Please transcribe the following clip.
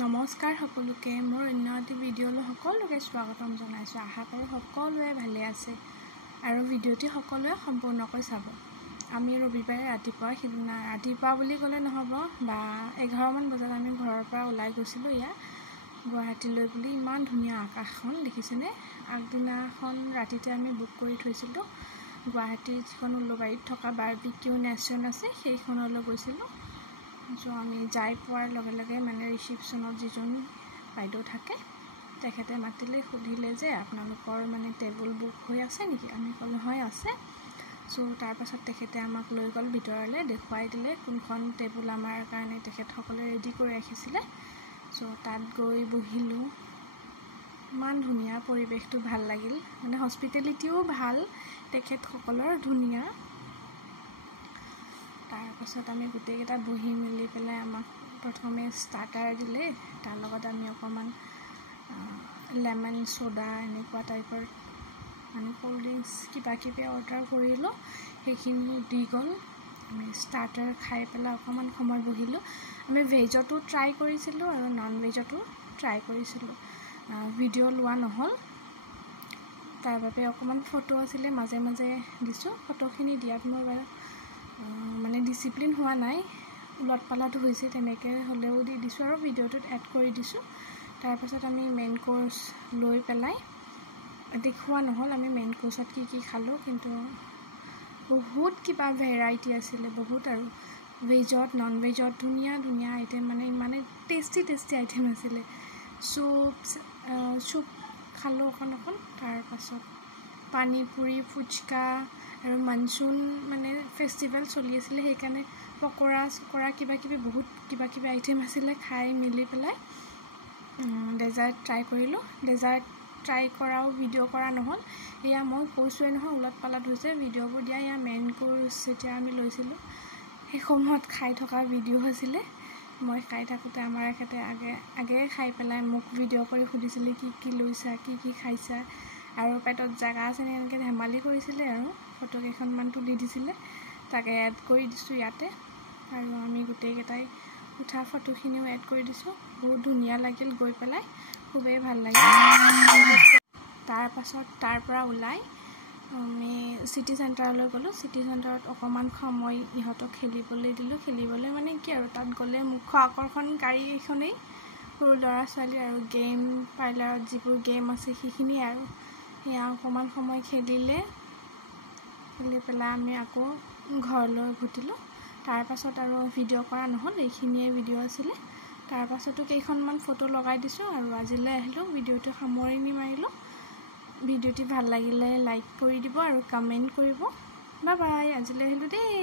নমস্কাৰ সকলোকে মোৰ অন্য এটি ভিডিঅ'লৈ সকলোকে স্বাগতম জনাইছোঁ। আশা কৰোঁ সকলোৱে ভালে আছে আৰু ভিডিঅ'টি সকলোৱে সম্পূৰ্ণকৈ চাব। আমি ৰবিবাৰে ৰাতিপুৱা বুলি ক'লে নহ'ব, বা 11 মান বজাত আমি ঘৰৰ পৰা ওলাই গৈছিলোঁ গুৱাহাটীলৈ বুলি। ইমান ধুনীয়া আকাশখন দেখিছেনে? আগদিনাখন ৰাতিতে আমি বুক কৰি থৈছিলোঁ গুৱাহাটীৰ যিখন উলুবাৰীত থকা বাৰ্বিকিউ নেশ্যন আছে সেইখনলৈ গৈছিলোঁ। চ' আমি যাই পোৱাৰ লগে লগে মানে ৰিচিপশ্যনত যিজন বাইদেউ থাকে তেখেতে মাতিলে, সুধিলে যে আপোনালোকৰ মানে টেবুল বুক হৈ আছে নেকি? আমি ক'লোঁ হয় আছে। চ' তাৰপাছত তেখেতে আমাক লৈ গ'ল ভিতৰলৈ, দেখুৱাই দিলে কোনখন টেবুল আমাৰ কাৰণে তেখেতসকলে ৰেডি কৰি ৰাখিছিলে। চ' তাত গৈ বহিলোঁ। ইমান ধুনীয়া, পৰিৱেশটো ভাল লাগিল, মানে হস্পিটেলিটিও ভাল তেখেতসকলৰ, ধুনীয়া। তাৰপাছত আমি গোটেইকেইটা বহি মেলি পেলাই আমাক প্ৰথমে ষ্টাৰ্টাৰ দিলে, তাৰ লগত আমি অকণমান লেমন ছ'ডা এনেকুৱা টাইপৰ মানে ক'ল্ড ড্ৰিংকছ কিবাকিবি অৰ্ডাৰ কৰিলোঁ, সেইখিনি দি গ'ল। আমি ষ্টাৰ্টাৰ খাই পেলাই অকণমান সময় বহিলোঁ। আমি ভেজতো ট্ৰাই কৰিছিলোঁ আৰু নন ভেজতো ট্ৰাই কৰিছিলোঁ। ভিডিঅ' লোৱা নহ'ল, তাৰ বাবে অকণমান ফটো আছিলে, মাজে মাজে দিছোঁ। ফটোখিনি দিয়াত মোৰ বাৰু মানে ডিচিপ্লিন হোৱা নাই, উলট পালট হৈছে, তেনেকৈ হ'লেও দি দিছোঁ আৰু ভিডিঅ'টোত এড কৰি দিছোঁ। তাৰপাছত আমি মেইন কোৰ্চ লৈ পেলাই দেখুওৱা নহ'ল আমি মেইন কোৰ্চত কি খালোঁ, কিন্তু বহুত কিবা ভেৰাইটি আছিলে, বহুত। আৰু ভেজত নন ভেজত ধুনীয়া ধুনীয়া আইটেম, মানে ইমানে টেষ্টি আইটেম আছিলে। চুপ খালোঁ অকণ। তাৰপাছত পানী পুৰি, ফুচকা আৰু মনচুন মানে ফেষ্টিভেল চলি আছিলে, সেইকাৰণে পকৰা চকৰা কিবাকিবি বহুত কিবাকিবি আইটেম আছিলে। খাই মেলি পেলাই ডেজাৰ্ট ট্ৰাই কৰিলোঁ। ডেজাৰ্ট ট্ৰাই কৰাও ভিডিঅ' কৰা নহ'ল। এয়া মই কৈছোঁৱেই নহয় উলট পালট হৈছে ভিডিঅ'বোৰ দিয়া। এয়া মেইন কোৰ্চ যেতিয়া আমি লৈছিলোঁ সেই সময়ত খাই থকা ভিডিঅ' আছিলে। মই খাই থাকোঁতে আমাৰ এখেতে আগে খাই পেলাই মোক ভিডিঅ' কৰি সুধিছিলে কি লৈছা, কি খাইছা আৰু পেটত জেগা আছেনে, এনেকৈ ধেমালি কৰিছিলে আৰু ফটো কেইখনমান তুলি দিছিলে, তাকে এড কৰি দিছোঁ ইয়াতে। আৰু আমি গোটেইকেইটাই উঠা ফটোখিনিও এড কৰি দিছোঁ। বহুত ধুনীয়া লাগিল গৈ পেলাই, খুবেই ভাল লাগিল। তাৰপাছত তাৰ পৰা ওলাই আমি চিটি চেণ্টাৰলৈ গ'লোঁ। চিটি চেণ্টাৰত অকণমান সময় ইহঁতক খেলিবলৈ দিলোঁ। খেলিবলৈ মানে কি আৰু, তাত গ'লে মুখ্য আকৰ্ষণ গাড়ীখনেই, সৰু ল'ৰা ছোৱালী আৰু গেম পাৰ্লাৰত যিবোৰ গেম আছে সেইখিনিয়ে আৰু। সেয়া অকণমান সময় খেলি পেলাই আমি আকৌ ঘৰলৈ উভতিলোঁ। তাৰপাছত আৰু ভিডিঅ' কৰা নহ'ল, এইখিনিয়ে ভিডিঅ' আছিলে। তাৰপাছতো কেইখনমান ফটো লগাই দিছোঁ আৰু আজিলৈ আহিলোঁ। ভিডিঅ'টো সামৰণি মাৰিলোঁ। ভিডিঅ'টি ভাল লাগিলে লাইক কৰি দিব আৰু কমেণ্ট কৰিব। বাই বাই, আজিলৈ আহিলোঁ দেই।